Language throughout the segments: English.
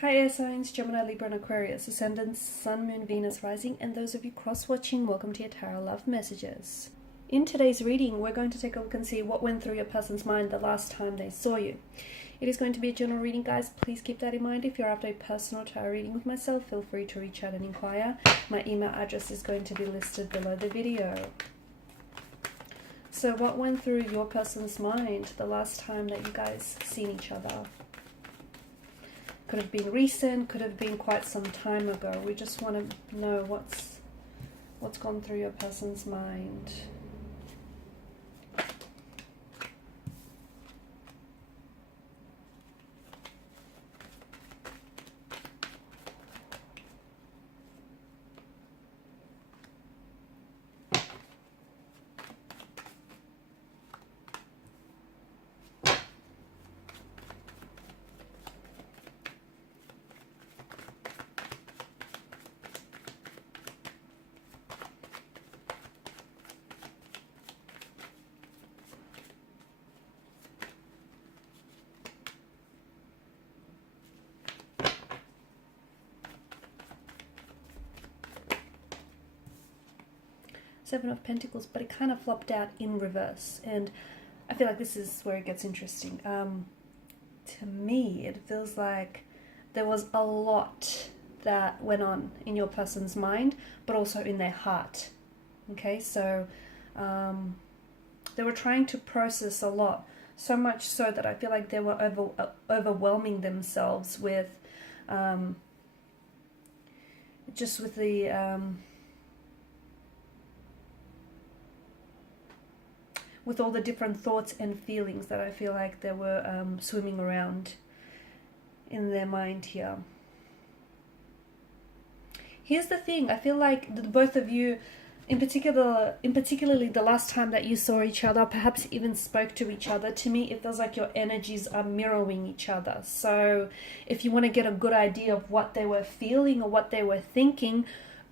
Hi air signs, Gemini, Libra and Aquarius, Ascendant, Sun, Moon, Venus, Rising, and those of you cross-watching, welcome to your Tarot Love Messages. In today's reading, we're going to take a look and see what went through your person's mind the last time they saw you. It is going to be a general reading, guys. Please keep that in mind. If you're after a personal tarot reading with myself, feel free to reach out and inquire. My email address is going to be listed below the video. So what went through your person's mind the last time that you guys seen each other? Could have been recent, could have been quite some time ago. We just want to know what's gone through your person's mind. Seven of Pentacles, but it kind of flopped out in reverse, and I feel like this is where it gets interesting. To me, it feels like there was a lot that went on in your person's mind, but also in their heart. Okay, so they were trying to process a lot, so much so that I feel like they were overwhelming themselves with just with the with all the different thoughts and feelings that I feel like they were swimming around in their mind here. Here's the thing, I feel like both of you, particularly the last time that you saw each other, perhaps even spoke to each other, to me it feels like your energies are mirroring each other. So if you want to get a good idea of what they were feeling or what they were thinking,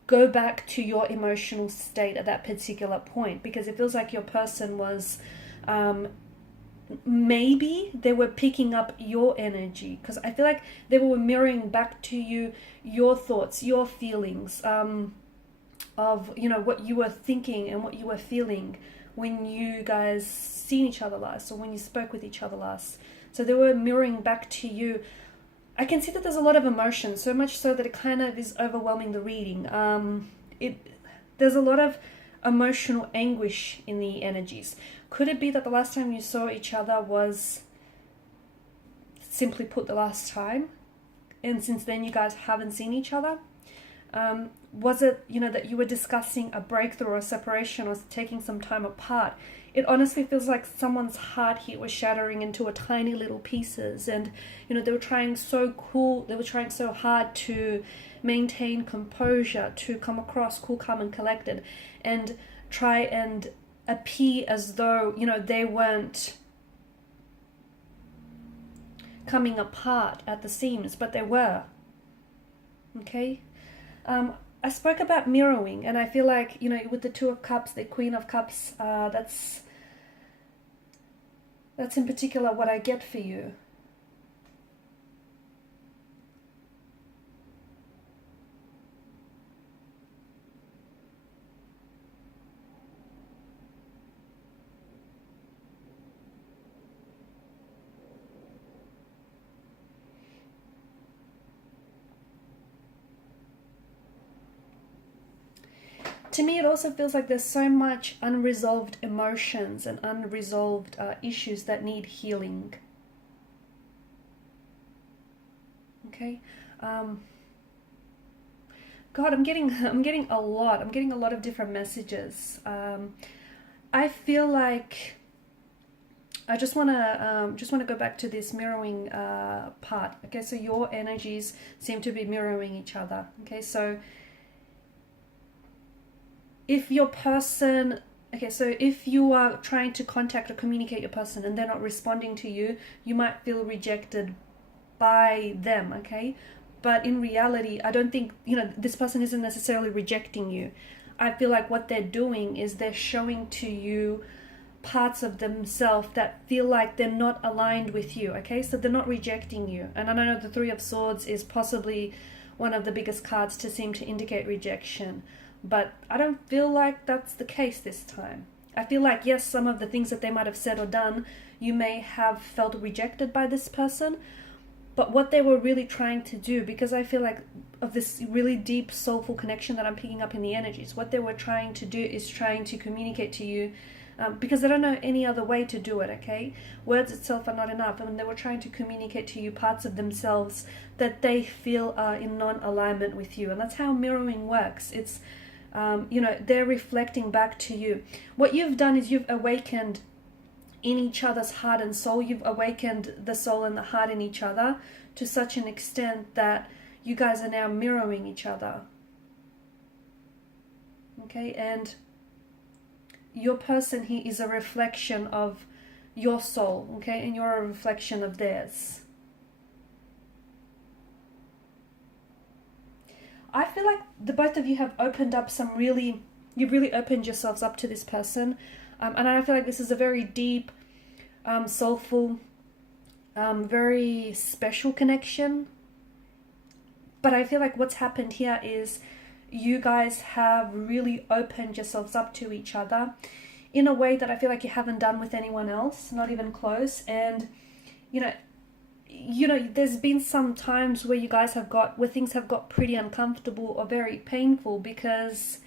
go back to your emotional state at that particular point, because it feels like your person was maybe they were picking up your energy, because I feel like they were mirroring back to you your thoughts, your feelings of, you know, what you were thinking and what you were feeling when you guys seen each other last, or when you spoke with each other last. So they were mirroring back to you. I can see that there's a lot of emotion, so much so that it kind of is overwhelming the reading. There's a lot of emotional anguish in the energies. Could it be that the last time you saw each other was, simply put, the last time, and since then you guys haven't seen each other? Was it, you know, that you were discussing a breakthrough or a separation or taking some time apart? It honestly feels like someone's heart here was shattering into a tiny little pieces, and you know, they were trying so hard to maintain composure, to come across cool, calm and collected, and try and appear as though, you know, they weren't coming apart at the seams, but they were. Okay, I spoke about mirroring, and I feel like, you know, with the Two of Cups, the Queen of Cups, that's in particular what I get for you. To me, it also feels like there's so much unresolved emotions and unresolved issues that need healing. Okay, God, I'm getting a lot. I'm getting a lot of different messages. I feel like I just wanna go back to this mirroring part. Okay, so your energies seem to be mirroring each other. Okay, so if your person, so if you are trying to contact or communicate your person and they're not responding to you, you might feel rejected by them, okay? But in reality, I don't think, you know, this person isn't necessarily rejecting you. I feel like what they're doing is they're showing to you parts of themselves that feel like they're not aligned with you, okay? So they're not rejecting you. And I know the Three of Swords is possibly one of the biggest cards to seem to indicate rejection, but I don't feel like that's the case this time. I feel like, yes, some of the things that they might have said or done, you may have felt rejected by this person, but what they were really trying to do, because I feel like of this really deep soulful connection that I'm picking up in the energies, what they were trying to do is trying to communicate to you, because they don't know any other way to do it, okay? Words itself are not enough. I mean, they were trying to communicate to you parts of themselves that they feel are in non-alignment with you. And that's how mirroring works. It's, they're reflecting back to you. What you've done is you've awakened in each other's heart and soul. You've awakened the soul and the heart in each other to such an extent that you guys are now mirroring each other. Okay, and your person here is a reflection of your soul, okay, and you're a reflection of theirs. I feel like the both of you have opened up you've really opened yourselves up to this person, and I feel like this is a very deep, soulful, very special connection. But I feel like what's happened here is you guys have really opened yourselves up to each other in a way that I feel like you haven't done with anyone else, not even close. And, there's been some times where you guys where things have got pretty uncomfortable or very painful because,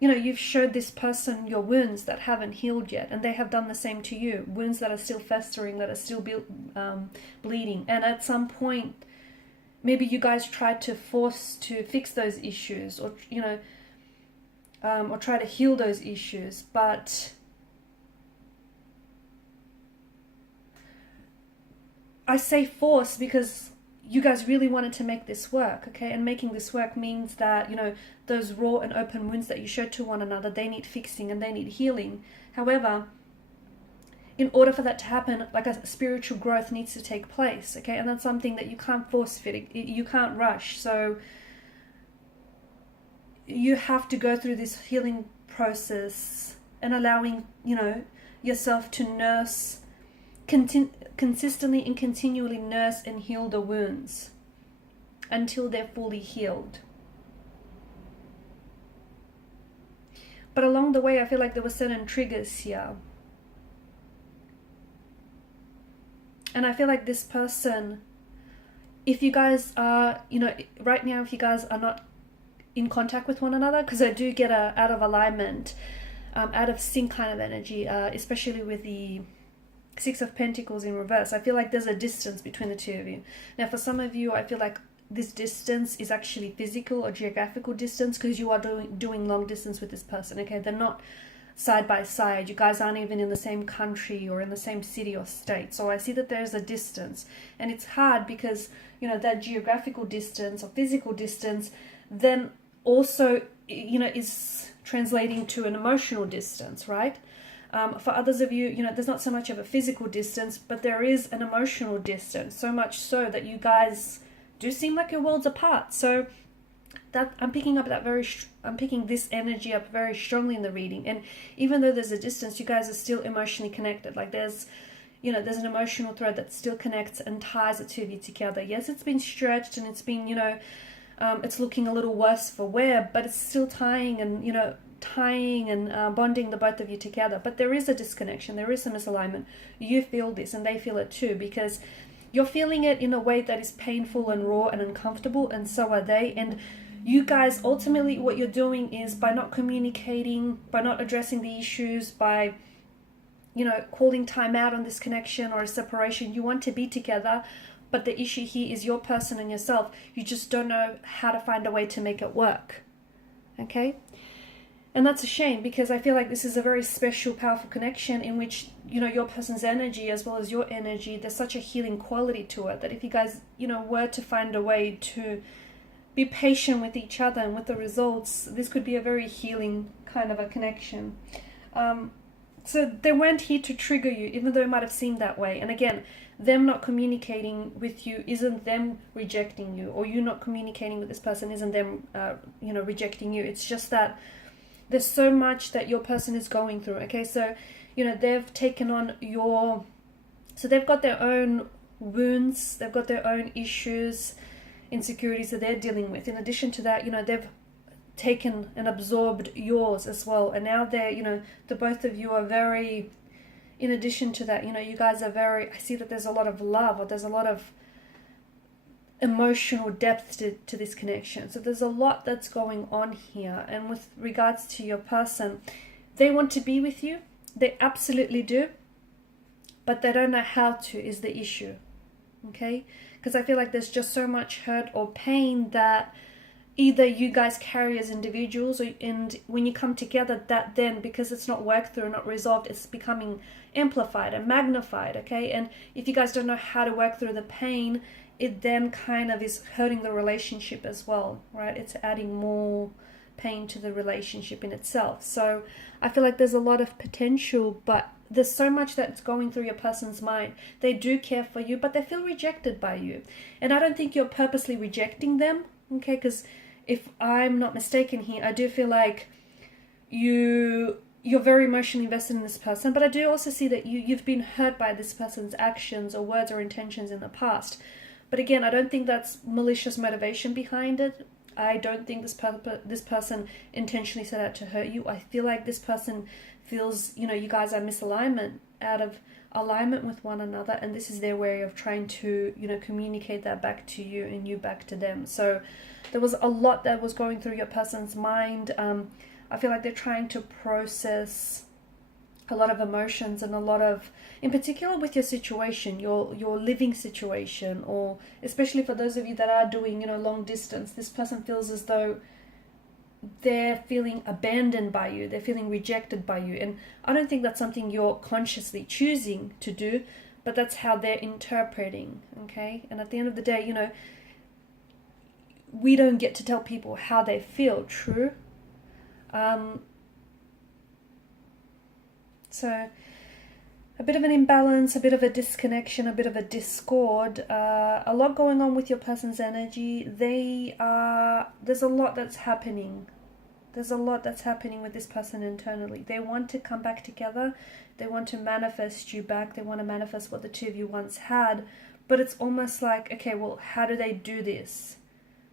you've showed this person your wounds that haven't healed yet, and they have done the same to you. Wounds that are still festering, that are still bleeding. And at some point, maybe you guys tried to force to fix those issues, or or try to heal those issues, but I say force because you guys really wanted to make this work, okay? And making this work means that, those raw and open wounds that you showed to one another, they need fixing and they need healing. However, in order for that to happen, like a spiritual growth needs to take place, okay? And that's something that you can't force fit, you can't rush. So you have to go through this healing process and allowing, yourself to nurse, consistently and continually nurse and heal the wounds until they're fully healed. But along the way, I feel like there were certain triggers here. And I feel like this person, if you guys are, right now, if you guys are not in contact with one another, because I do get a out of alignment, out of sync kind of energy, especially with the Six of Pentacles in reverse. I feel like there's a distance between the two of you. Now, for some of you, I feel like this distance is actually physical or geographical distance because you are doing long distance with this person, okay? They're not side by side. You guys aren't even in the same country or in the same city or state. So I see that there's a distance, and it's hard because, that geographical distance or physical distance then also, is translating to an emotional distance, right? For others of you, there's not so much of a physical distance, but there is an emotional distance, so much so that you guys do seem like you're worlds apart. So that I'm picking this energy up very strongly in the reading. And even though there's a distance, you guys are still emotionally connected. Like there's an emotional thread that still connects and ties the two of you together. Yes, it's been stretched and it's been, it's looking a little worse for wear, but it's still tying and bonding the both of you together. But there is a disconnection, there is a misalignment. You feel this and they feel it too, because you're feeling it in a way that is painful and raw and uncomfortable, and so are they. And you guys, ultimately what you're doing is, by not communicating, by not addressing the issues, by calling time out on this connection or a separation, you want to be together, but the issue here is your person and yourself. You just don't know how to find a way to make it work, okay? And that's a shame, because I feel like this is a very special, powerful connection in which, your person's energy as well as your energy, there's such a healing quality to it that if you guys, were to find a way to be patient with each other and with the results, this could be a very healing kind of a connection. So they weren't here to trigger you, even though it might have seemed that way. And again, them not communicating with you isn't them rejecting you, or you not communicating with this person isn't them, rejecting you. It's just that there's so much that your person is going through, okay? So, you know, they've taken on your, so they've got their own wounds, they've got their own issues, insecurities that they're dealing with. In addition to that, you know, they've taken and absorbed yours as well, and now they're, you know, the both of you are very, in addition to that, you know, you guys are very, I see that there's a lot of love, or there's a lot of emotional depth to this connection. So there's a lot that's going on here. And with regards to your person, they want to be with you, they absolutely do, but they don't know how to, is the issue. Okay, because I feel like there's just so much hurt or pain that either you guys carry as individuals, or, and when you come together, that then, because it's not worked through, not resolved, it's becoming amplified and magnified. Okay, and if you guys don't know how to work through the pain, it then kind of is hurting the relationship as well, right? It's adding more pain to the relationship in itself. So I feel like there's a lot of potential, but there's so much that's going through your person's mind. They do care for you, but they feel rejected by you. And I don't think you're purposely rejecting them, okay? Because if I'm not mistaken here, I do feel like you're very emotionally invested in this person, but I do also see that you've been hurt by this person's actions or words or intentions in the past. But again, I don't think that's malicious motivation behind it. I don't think this person intentionally set out to hurt you. I feel like this person feels, you know, you guys are misalignment, out of alignment with one another, and this is their way of trying to, you know, communicate that back to you and you back to them. So there was a lot that was going through your person's mind. I feel like they're trying to process a lot of emotions, and a lot of, in particular with your situation, your living situation, or especially for those of you that are doing, you know, long distance, this person feels as though they're feeling abandoned by you, they're feeling rejected by you. And I don't think that's something you're consciously choosing to do, but that's how they're interpreting, okay? And at the end of the day, you know, we don't get to tell people how they feel, true? So a bit of an imbalance, a bit of a disconnection, a bit of a discord, a lot going on with your person's energy. There's a lot that's happening. There's a lot that's happening with this person internally. They want to come back together. They want to manifest you back. They want to manifest what the two of you once had. But it's almost like, okay, well, how do they do this?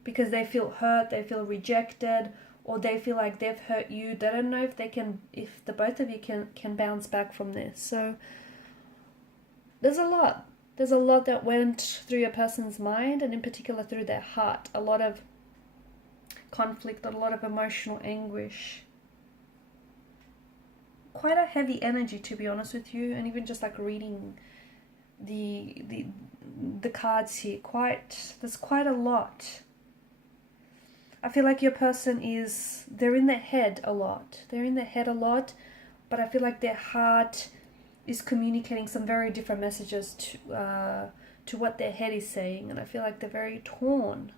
Because they feel hurt, they feel rejected, or they feel like they've hurt you. They don't know if they can, if the both of you can bounce back from this. So there's a lot. There's a lot that went through your person's mind, and in particular through their heart. A lot of conflict, a lot of emotional anguish. Quite a heavy energy, to be honest with you. And even just like reading the cards here, there's quite a lot. I feel like your person they're in their head a lot. They're in their head a lot, but I feel like their heart is communicating some very different messages to what their head is saying, and I feel like they're very torn.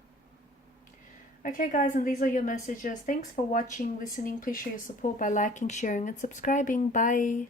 Okay guys, and these are your messages. Thanks for watching, listening. Please show your support by liking, sharing and subscribing. Bye.